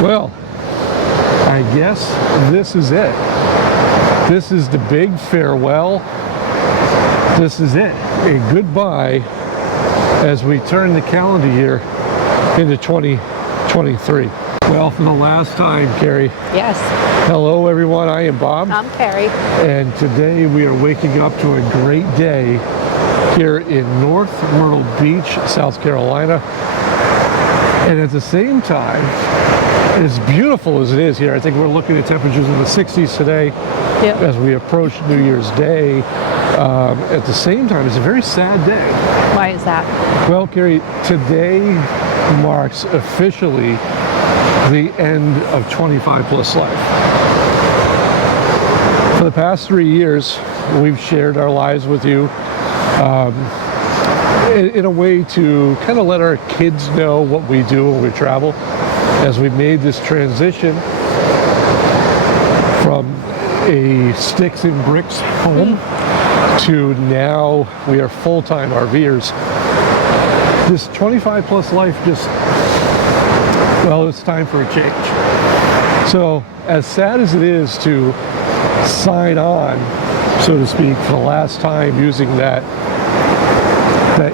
Well, I guess this is it. This is the big farewell. This is it. A goodbye as we turn the calendar year into 2023. Well, for the last time, Carrie. Yes. Hello, everyone. I am Bob. I'm Carrie. And today we are waking up to a great day here in North Myrtle Beach, South Carolina. And at the same time, as beautiful as it is here, I think we're looking at temperatures in the 60s today as we approach New Year's Day. At the same time, it's a very sad day. Why is that? Well, Carrie, today marks officially the end of 25 plus life. For the past 3 years, we've shared our lives with you in a way to kind of let our kids know what we do when we travel, as we made this transition from a sticks and bricks home to now we are full-time RVers. This 25 plus life just, well, it's time for a change. So as sad as it is to sign on, so to speak, for the last time using that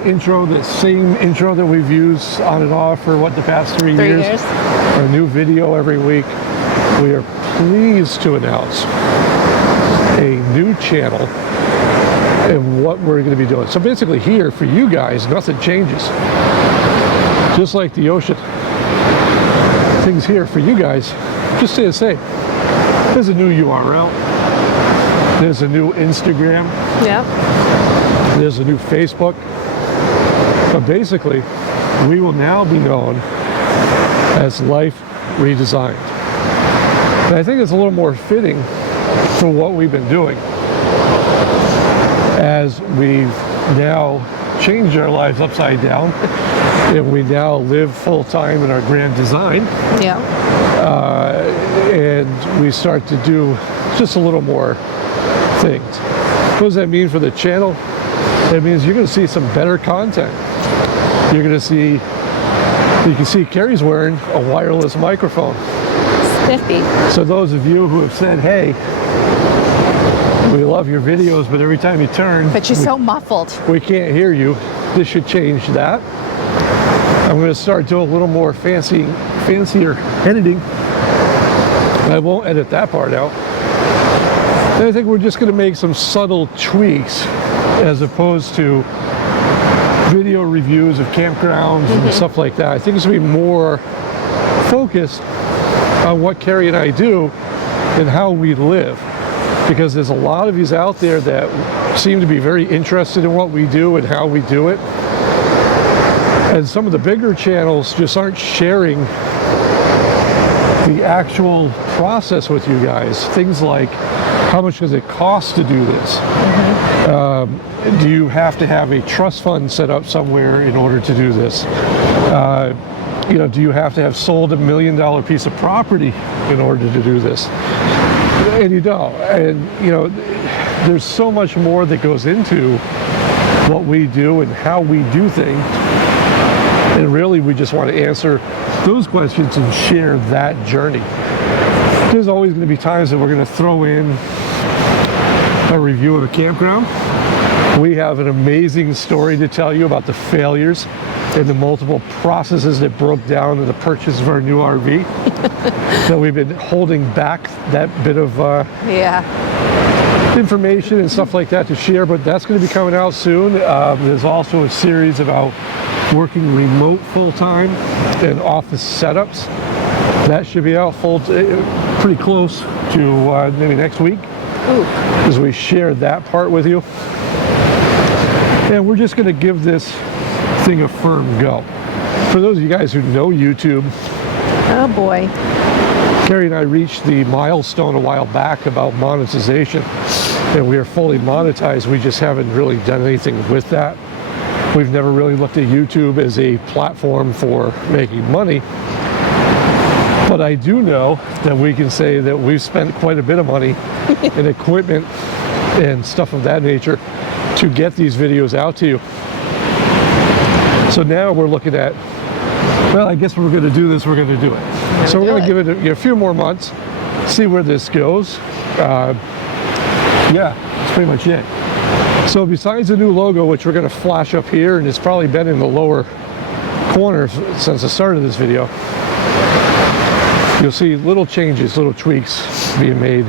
intro, the same intro that we've used on and off for what, the past 3 years? A new video every week. We are pleased to announce a new channel and what we're going to be doing. So basically here, for you guys, nothing changes. Just like the ocean. Things here for you guys just stay the same. There's a new URL. There's a new Instagram. Yeah. There's a new Facebook. But basically, we will now be known as Life Redesigned. And I think it's a little more fitting for what we've been doing, as we've now changed our lives upside down and we now live full-time in our grand design. Yeah. And we start to do just a little more things. What does that mean for the channel? That means you're going to see some better content. You're going to see, you can see Carrie's wearing a wireless microphone. Sniffy. So those of you who have said, hey, we love your videos, but every time you turn, but you're so muffled, we can't hear you. This should change that. I'm going to start doing a little more fancier editing. I won't edit that part out. And I think we're just going to make some subtle tweaks as opposed to video reviews of campgrounds and stuff like that. I think it's going to be more focused on what Carrie and I do and how we live. Because there's a lot of yous out there that seem to be very interested in what we do and how we do it. And some of the bigger channels just aren't sharing the actual process with you guys. Things like, how much does it cost to do this? Do you have to have a trust fund set up somewhere in order to do this? You know, do you have to have sold $1 million piece of property in order to do this? And you don't. And you know, there's so much more that goes into what we do and how we do things. And really, we just want to answer those questions and share that journey. There's always going to be times that we're going to throw in a review of a campground. We have an amazing story to tell you about the failures and the multiple processes that broke down in the purchase of our new RV. So we've been holding back that bit of information and stuff like that to share, but that's going to be coming out soon. There's also a series about working remote full-time and office setups. That should be out pretty close to maybe next week, as we share that part with you. And we're just going to give this thing a firm go. For those of you guys who know YouTube, oh boy, Carrie and I reached the milestone a while back about monetization, and we are fully monetized. We just haven't really done anything with that. We've never really looked at YouTube as a platform for making money. But I do know that we can say that we've spent quite a bit of money in equipment and stuff of that nature to get these videos out to you. So now we're looking at, well, I guess we're going to do this, we're going to do it. So we're going to give it a few more months, see where this goes. Yeah, that's pretty much it. So besides the new logo, which we're going to flash up here, and it's probably been in the lower corner since the start of this video, you'll see little changes, little tweaks being made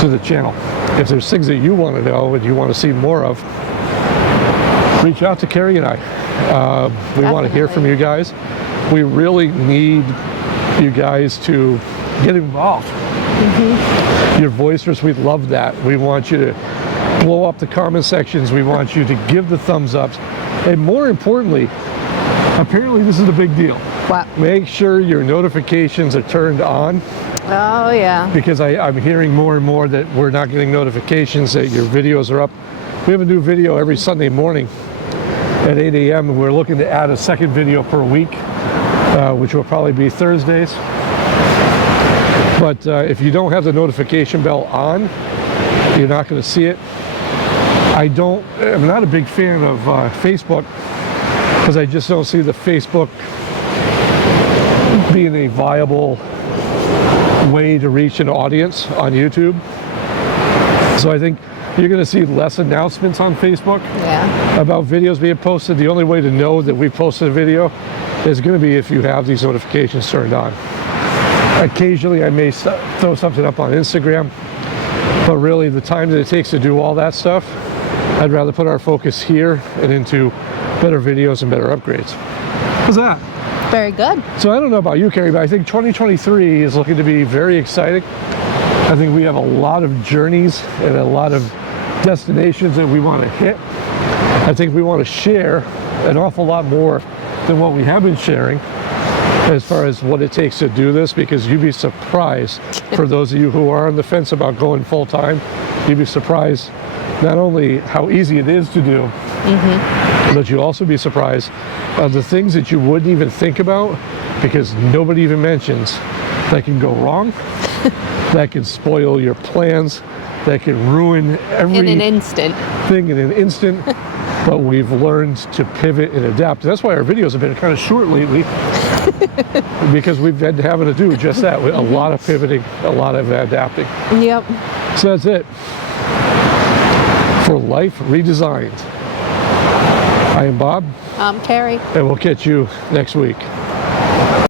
to the channel. If there's things that you want to know and you want to see more of, reach out to Carrie and I. We want to hear from you guys. We really need you guys to get involved. Your voicers, we love that. We want you to blow up the comment sections. We want you to give the thumbs ups. And more importantly, apparently this is a big deal. What? Make sure your notifications are turned on. Oh, yeah. Because I'm hearing more and more that we're not getting notifications that your videos are up. We have a new video every Sunday morning at 8 a.m. and we're looking to add a second video per week, which will probably be Thursdays. But if you don't have the notification bell on, you're not going to see it. I'm not a big fan of Facebook because I just don't see the Facebook being a viable way to reach an audience on YouTube. So I think you're going to see less announcements on Facebook about videos being posted. The only way to know that we posted a video is going to be if you have these notifications turned on. Occasionally I may throw something up on Instagram, but really the time that it takes to do all that stuff, I'd rather put our focus here and into better videos and better upgrades. How's that? Very good. So I don't know about you, Carrie, but I think 2023 is looking to be very exciting. I think we have a lot of journeys and a lot of destinations that we want to hit. I think we want to share an awful lot more than what we have been sharing as far as what it takes to do this, because you'd be surprised, for those of you who are on the fence about going full-time, you'd be surprised not only how easy it is to do, but you'll also be surprised of the things that you wouldn't even think about, because nobody even mentions, that can go wrong, that can spoil your plans, that can ruin everything In an instant. in an instant. But we've learned to pivot and adapt. That's why our videos have been kind of short lately, because we've been having to do just that. A lot of pivoting, a lot of adapting. Yep. So that's it for Life Redesigned. I am Bob. I'm Carrie. And we'll catch you next week.